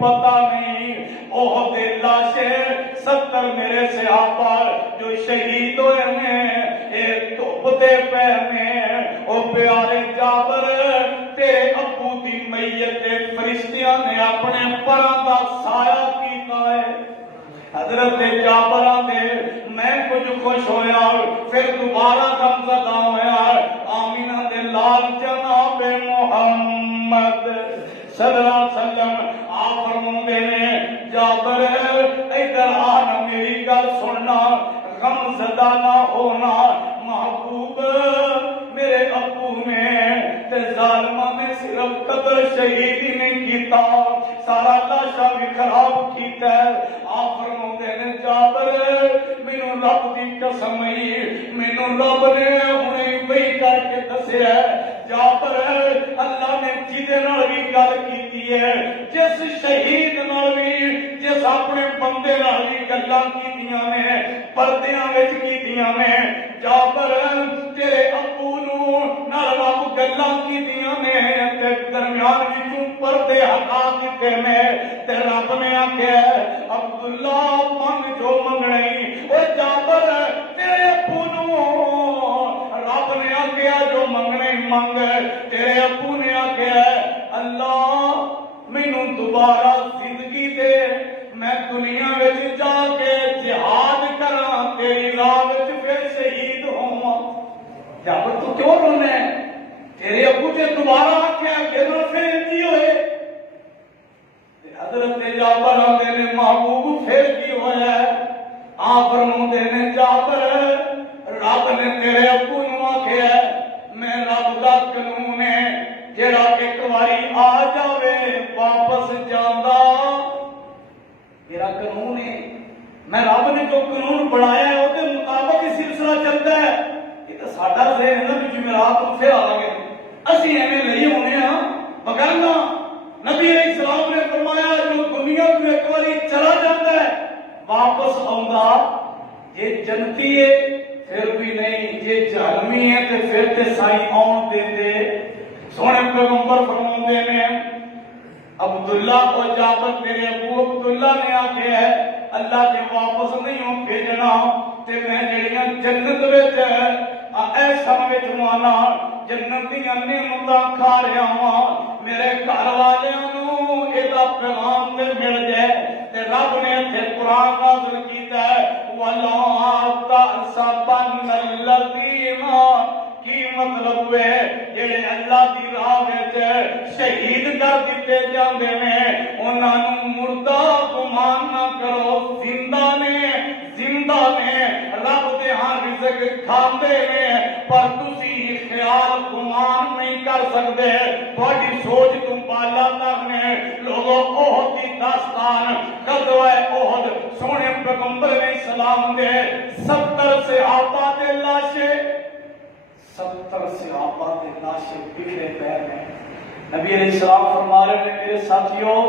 پتہ نہیں احد دے لاشیں 70 میرے صحابہ جو شہید ہوئے ہیں ایک دھوپتے پہ میں او پیارے جابر تیرے ابو دی میت فرشتیاں نے اپنے پراں دا سایہ کیتا ہے حضرت جابر دے میں کچھ خوش ہویا پھر دوبارہ غم زدہ ہویا آمینہ دے لال جناب محمد صلی اللہ علیہ وسلم آپ فرماندے نے جابر ادھر آنا میری گل سننا غم زدہ نہ ہونا محبوب میرے ابو نے تے ظالمہ نے صرف قتل شہیدی نہیں کیتا سارا لاشا بھی خراب کیتا ہے آپ فرماندے نے جابر مینوں رب دی قسم ہے مینوں رب نے ہنے وہی کر کے دسیا جابر اللہ نے جدے نال بھی گل کیتی ہے جس شہید نال بھی جس اپنے بندے نال بھی گلاں کیتیاں نے پردیاں وچ کیتیاں نے جابر تیرے ابو نو نال رب گلاں کیتیاں نے تے درمیان وچوں پردے ہٹا دتے نے تے رب نے آکھیا عبداللہ منگ جو منگنی او جابر تیرے ابو نو رب نے آکھیا جو منگنے منگ تیرے ابو نے آکھیا اللہ مینوں دوبارہ زندگی دے میں دنیا وچ جا کے جہاد کراں تیری راہ وچ پھر شہید ہوواں جابر تو کیوں رونا ہے تیرے ابو نے دوبارہ آکھیا کہ نہ پھر کی ہوئے حضرت جابر آندے نے محبوب پھر کی ہویا ہے آپ فرماندے نے جابر رب نے تیرے ابو نو آکھیا میں رب دا قانون ہے جڑا ایک واری آ جاوے واپس جاندا میرا قانون ہے میں رب نے جو قانون بنایا ہے وہ مطابق ہی سلسلہ چلتا ہے یہ تو ساڈا ذہن ہے نا کہ جمعرات کو پھر آ گئے اسی ایویں نہیں ہونے ہاں بگرنا نبی علیہ السلام نے فرمایا جو دنیا میں ایک باری چلا جاتا ہے واپس آؤں یہ جنتی ہے پھر بھی نہیں یہ جہنمی ہے تو پھر تے سائی آن دے دے سونے پیغمبر فرماندے نے عبداللہ کو جابر میرے ابو عبداللہ نے آکھے ہے اللہ کے واپس نہیں ہوں بھیجنا تے میں جڑیاں جنت وچ ایسا وچ مانا جنت دیاں نعمتاں کھا رہا ہاں میرے گھر والیاں نو ایدا پیغام تے مل جائے تے رب نے تے قرآن نازل کیتا ہے وَلَا تَحْسَبَنَّ الَّذِينَ کی مطلب ہے جڑے اللہ دی راہ وچ شہید کر دتے جاندے نے انہاں نو مردہ گمان نہ کرو زندہ نے رب دے ہاں رزق کھاندے نے پر تسی خیال گمان نہیں کر سکدے تہاڈی سوچ تو بالا تک نے لوگوں احد دی داستان غزوہ احد سونے پیغمبر علیہ السلام دے 70 صحابہ دے لاشیں 70 صحابہ کے لاشیں بکھرے پے ہیں نبی علیہ السلام فرما رہے ہیں میرے ساتھیوں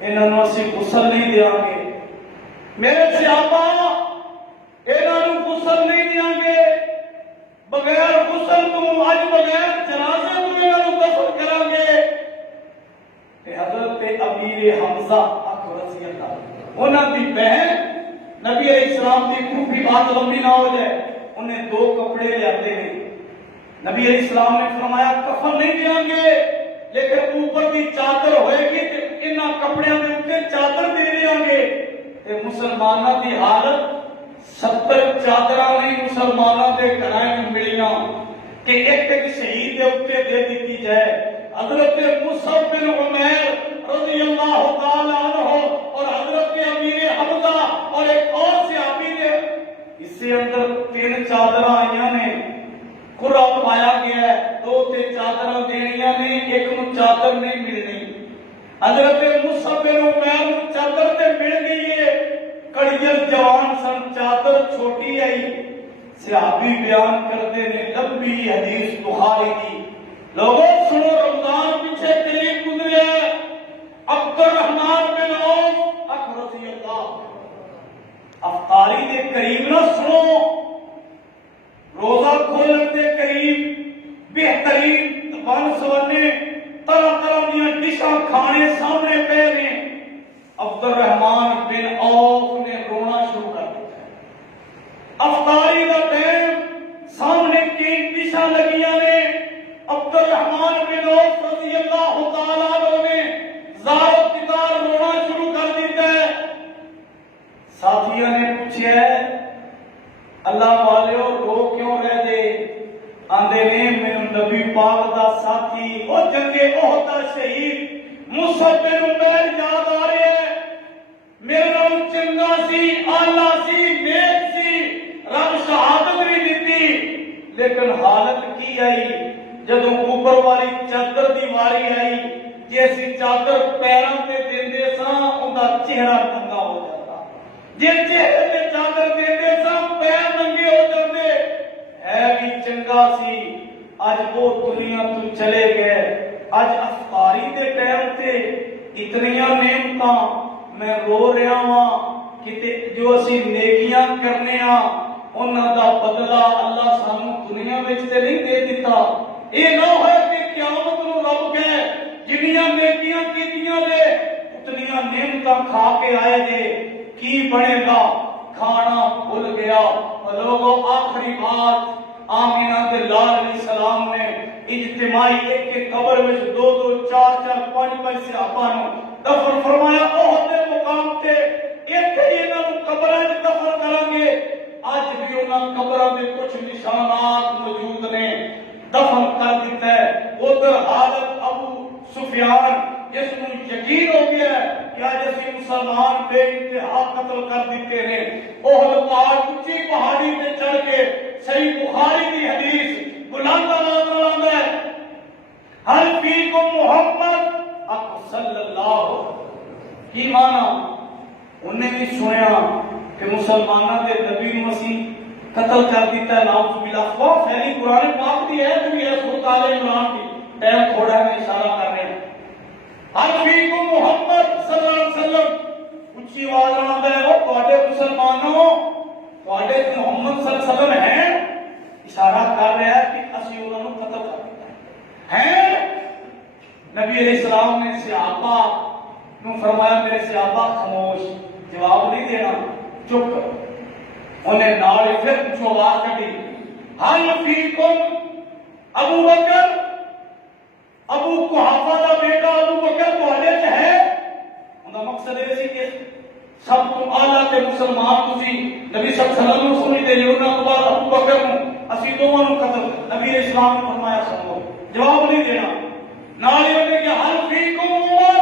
انہوں نے اسی غسل نہیں دیا گے میرے صحابہ انہوں نے غسل نہیں دیا گے بغیر غسل تو آج بغیر جنازے تو انہوں نے دفن کریں گے حضرت امیر حمزہ رضی اللہ انہوں کی بہن نبی علیہ السلام کی خوبی بات لمبی نہ ہو جائے انہیں 2 کپڑے لے آتے ہیں نبی علیہ السلام نے فرمایا کفن نہیں دیا گے لیکن اوپر کی چادر ہوئے گی کہ انہاں کپڑیاں میں اوپر چادر دے دیا گے تے مسلمانہ دی حالت 70 چادراں نہیں مسلمانہ دے گھرائیں میں ملیاں کہ ایک شہید دے اوپر دے دیتی جائے حضرت مصعب بن عمیر رضی اللہ تعالیٰ عنہ اور حضرت امیر حمزہ اور ایک اور صحابی نے اس سے اندر 3 چادراں آئیاں نے قرآن پایا گیا ہے 2 چادراں دینیاں نے ایک نو چادر نہیں ملنی حضرت مصعب بن عمیر نو چادر تے مل گئی ہے کڑیل جوان سن چادر چھوٹی آئی صحابی بیان کرتے نے لمبی حدیث بخاری کی لوگوں سنو رمضان پیچھے قریب گزرے ہیں عبد الرحمن بن عوف رضی اللہ افطاری دے قریب نہ سنو روزہ کھولن دے قریب بہترین بن سونے طرح طرح دیا ڈشاں کھانے سامنے پہ نے عبد الرحمان بن عوف نے رونا شروع کر دیا ہے۔ افطاری کا ٹائم سامنے تین دشا لگیاں نے، عبد الرحمان بن عوف رضی اللہ تعالیٰ عنہ نے زار و تکار رونا شروع کر دیتا ہے۔ ساتھیوں نے پوچھا ہے اللہ والیو رو کیوں رہ دے؟ آندے نے میرے نبی پاک دا ساتھی او جنگ احد دا شہید مصعب بن عمیر یاد آ رہے ہیں، میرے نال چنگا سی، آلہ سی، نیک سی، رب شہادت بھی دیتی، لیکن حالت کی آئی جدوں اوپر والی چادر دی واری آئی، جیسی چادر پیراں تے دیندے ساں اوندا چہرہ ننگا ہو جاتا، جے چہرے تے چادر دیندے ساں پیر ننگے ہو جاندے۔ ہے بھی چنگا سی، اج وہ دنیا تو چلے گئے، اج افطاری دے ٹائم تے اتنیاں نعمتاں میں رو رہا ہاں کہ جو اسی نیکیاں کرنے ہاں انہاں دا بدلہ اللہ سانو دنیا وچ تے نہیں دے دیتا۔ اے نہ ہوئے کہ قیامت نو رب کہے جنیاں نیکیاں کیتیاں نے اتنیاں نعمتاں کھا کے آئے جے، کی بنے گا؟ کھانا بھول گیا۔ لوگوں آخری بات آمینہ کے لال علیہ السلام نے اجتماعی ایک قبر میں دو دو چار چار پانچ پانچ صحابہ نو دفن فرمایا احد دے مقام تے، ایتھے ہی انہاں نو قبراں وچ دفن کریں گے۔ اج بھی انہاں قبراں دے کچھ نشانات موجود نے، دفن کر دیتا ہے۔ ادھر حالت ابو سفیان جس کو یقین ہو گیا ہے کہ آج اسی مسلمان بے انتہا قتل کر دیتے ہیں، احد پہاڑ اونچی پہاڑی پہ چڑھ کے صحیح بخاری کی حدیث بلند آواز میں ہے حل فیکم محمد صلی اللہ کی مانا انہیں بھی سنیا کہ مسلمانوں کے نبی مسیح قتل کر دیتا ہے، نعوذ باللہ۔ افواہ پھیلی قرآن پاک دی ہے جو یہ سورۃ آل عمران کی، ٹائم تھوڑا ہے اشارہ کر رہے ہیں۔ حل فیکم محمد صلی اللہ علیہ وسلم، اونچی آواز آندا ہے او تواڈے مسلمانوں تواڈے محمد صلی اللہ علیہ وسلم ہیں، اشارہ کر رہا ہے کہ اسی انہاں نو قتل کر دیتا ہے۔ نبی علیہ السلام نے صحابہ نو فرمایا میرے صحابہ خاموش، جواب نہیں دینا، چپ کرو۔ انہیں نال پھر پوچھو آواز کٹی، حل فیکم ابو بکر، ابو قحافہ دا بیٹا ابو بکر تواڈے وچ ہے؟ اندا مقصد یہ سی کہ سب تو اعلیٰ تے مسلمان تسی نبی صلی اللہ علیہ وسلم نو سنی تے انہاں تو بعد ابو بکر نو اسی دوواں نو قتل۔ نبی علیہ السلام نے فرمایا سنو، جواب نہیں دینا۔ نال یہ کہ حل فیکم عمر،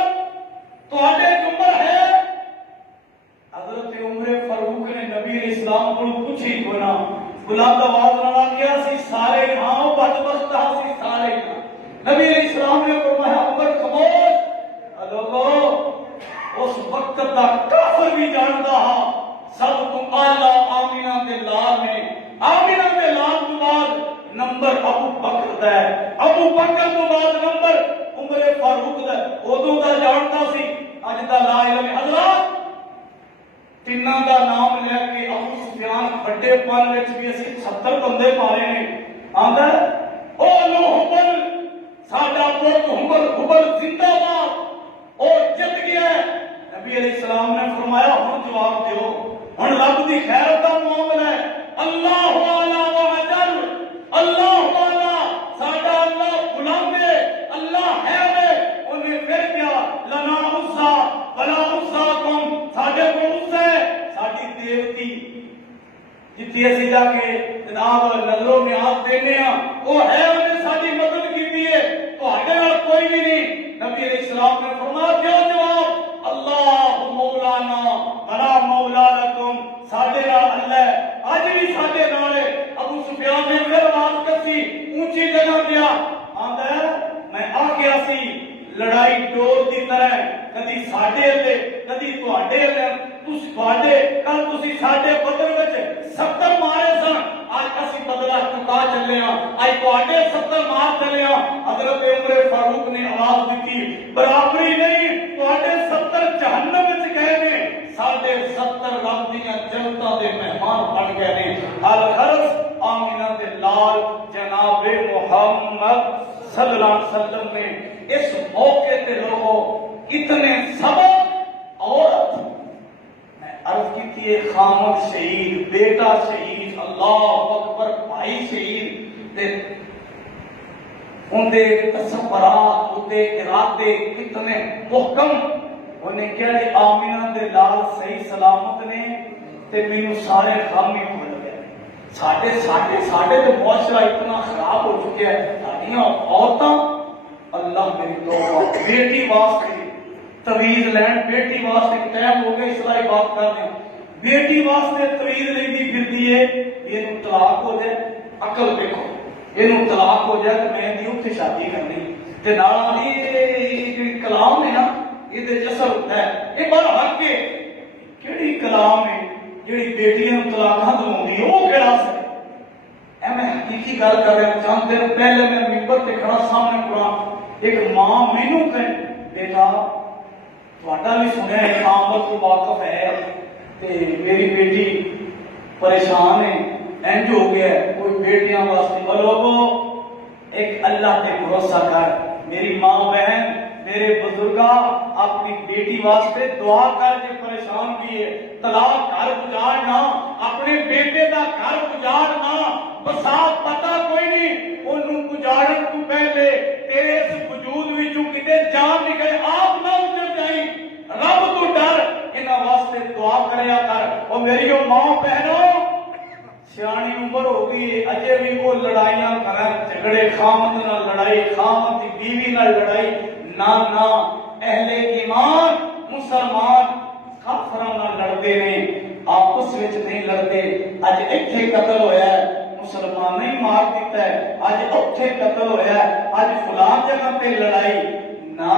تواڈے عمر ہے؟ حضرت عمر فاروق نے نبی علیہ السلام کو پوچھی کونا، بلند آواز نال کیا سی سارے ہاں بدبخت سی سارے ہاں۔ نبی علیہ السلام نے فرمایا عمر خاموش، لوگو اس وقت دا کافر بھی جانتا ہا سب تو اعلیٰ آمینہ دے لال نے، آمینہ دے لال تو بعد نمبر ابو بکر دا ہے، ابو بکر تو بعد نمبر عمر فاروق دا، ادو دا جانتا سی۔ اج دا لا الہ حضرات تیناں دا نام لے کے ابو سفیان بڑے پن وچ بھی اسی 70 بندے مارے نے، آندا او لو حبل ساڈا پوت حبل زندہ باد، او جت گیا ہے۔ نبی علیہ السلام نے فرمایا ہن جواب دیو، ہن رب دی خیرت دا معاملہ ہے، اللہ اعلی و اجل، اللہ اعلی ساڈا اللہ بلند ہے، اللہ ہے انہیں پھر کیا لنا عزا ولا عزاکم، ساڈے کو عزا ہے ساڈی دیوتی جتھے اسی جا کے جناب نظروں نیاز دینے ہاں وہ ہے، انہیں ساڈی مدد کیتی ہے، تواڈے نال کوئی بھی نہیں۔ نبی علیہ السلام نے فرمایا کیا جواب؟ اللہ مولانا ولا مولا لکم، ساڈے نال اللہ ہے، اج بھی ساڈے نال ہے۔ ابو سفیان نے پھر آواز کسی اونچی جگہ گیا، آندا ہے میں آ گیا سی لڑائی ڈور دی طرح، کدی ساڈے لے کدی تواڈے لے، تسی تواڈے کل تسی ساڈے بدر وچ 70 مارے سن، اج اسی بدلہ چکا چلے ہاں، اج تواڈے 70 مار چلے ہاں۔ حضرت عمر فاروق نے آواز دیتی برابری نہیں، تواڈے 70 جہنم وچ گئے نے، ساڈے 70 رب دیاں جنتاں دے مہمان بن گئے نے۔ الغرض آمینہ دے لال جناب محمد صلی اللہ علیہ وسلم نے اس موقع تے لوگوں اتنے سبق اور یہ خامد شہید، بیٹا شہید، اللہ اکبر، بھائی شہید، ان دے تصورات، ان دے ارادے کتنے محکم. انہیں کہا کہ آمینہ دے لال صحیح سلامت نے تے مینوں سارے غم ہی بھول گئے. ساڈے تو معاشرہ اتنا خراب ہو چکا ہے. ساڈیاں عورتاں، اللہ میری توبہ، بیٹی واسطے تویز لین، بیٹی واسطے ٹائم ہو گیا اس طرح بات کر رہے ہیں، بیٹی واسطے تویز لیندی پھردی ہے. یہ طلاق ہو جائے، عقل دیکھو، یہ طلاق ہو جائے تو میں دی اتنے شادی کرنی تے نال یہ کلام ہے نا، یہ جسر ہوتا ہے. یہ بڑا حق ہے. کیڑی کلام ہے جیڑی بیٹیاں طلاقاں دلاؤندی ہے؟ وہ کیڑا سی؟ اے میں حقیقی گل کر رہا ہوں. چند دن پہلے میں ممبر تے کھڑا سامنے قرآن، ایک ماں مینوں کہے بیٹا تہاڈا بھی سنیا ہے آمد تو واقف ہے تے میری بیٹی پریشان ہے، انج ہو گیا ہے، کوئی بیٹیاں واسطے لوگو ایک اللہ تے بھروسہ کر. میری ماں بہن، میرے بزرگا، اپنی بیٹی واسطے دعا کر کے پریشان بھی ہے. طلاق گھر گزارنا، اپنے بیٹے دا گھر گزارنا، بسات پتہ کوئی نہیں، انہوں گزارن تو پہلے تیرے اس وجود وچوں کتے جان نکلے آپ نہ اتر جائیں. رب تو ڈر، انہاں واسطے دعا کریا کر. اور میری ماں بہنوں، سیانی عمر ہو گئی اجے بھی وہ لڑائیاں کرن، جھگڑے، خامد نال لڑائی، خامد کی بیوی نال لڑائی. نہ اہل ایمان مسلمان کافراں نال لڑتے نے، آپس وچ نہیں لڑتے. اج ایتھے قتل ہویا ہے، مسلمان نہیں مار دیتا ہے، اج اوتھے قتل ہویا ہے، اج فلان جگہ پہ لڑائی. نہ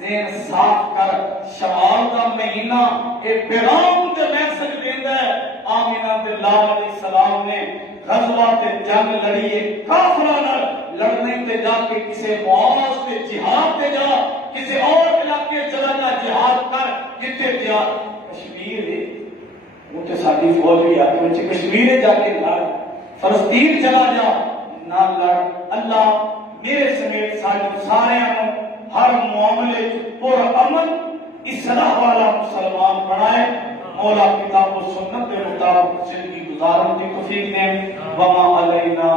ذہن صاف کر. شوال کا مہینہ یہ پیغام تے میسج دیندا ہے. آمینہ تے لال علیہ السلام نے غزوہ تے جنگ لڑی ہے کافراں نال. لڑنے تے جا کے کسے معاذ تے جہاد تے جا، کسے اور علاقے چلا جا جہاد کر. جتھے جہاد کشمیر ہے وہ تے ساڈی فوج بھی آتی ہے، کشمیر جا کے لڑ. فلسطین چلا جا، نہ لڑ. اللہ میرے سمیت سارے ہر معاملے پر امن اصلاح والا مسلمان بنائے. مولا کتاب و سنت کے مطابق زندگی گزارنے کی توفیق دیں. وما علینا